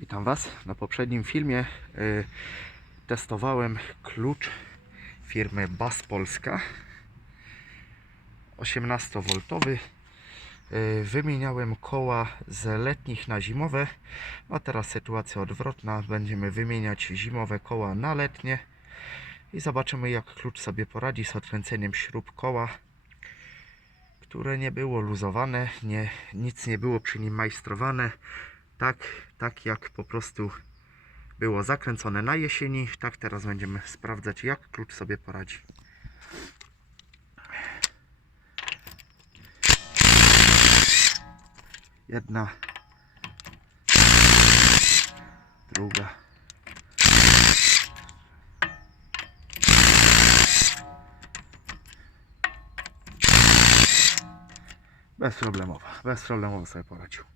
Witam Was. Na poprzednim filmie y, testowałem klucz firmy Bas Polska 18V. Y, wymieniałem koła z letnich na zimowe, a teraz sytuacja odwrotna. Będziemy wymieniać zimowe koła na letnie i zobaczymy jak klucz sobie poradzi z odkręceniem śrub koła które nie było luzowane, nie, nic nie było przy nim majstrowane tak, tak jak po prostu było zakręcone na jesieni, tak teraz będziemy sprawdzać jak klucz sobie poradzi. Jedna, druga. Bezproblemowo, bezproblemowo sobie poradził.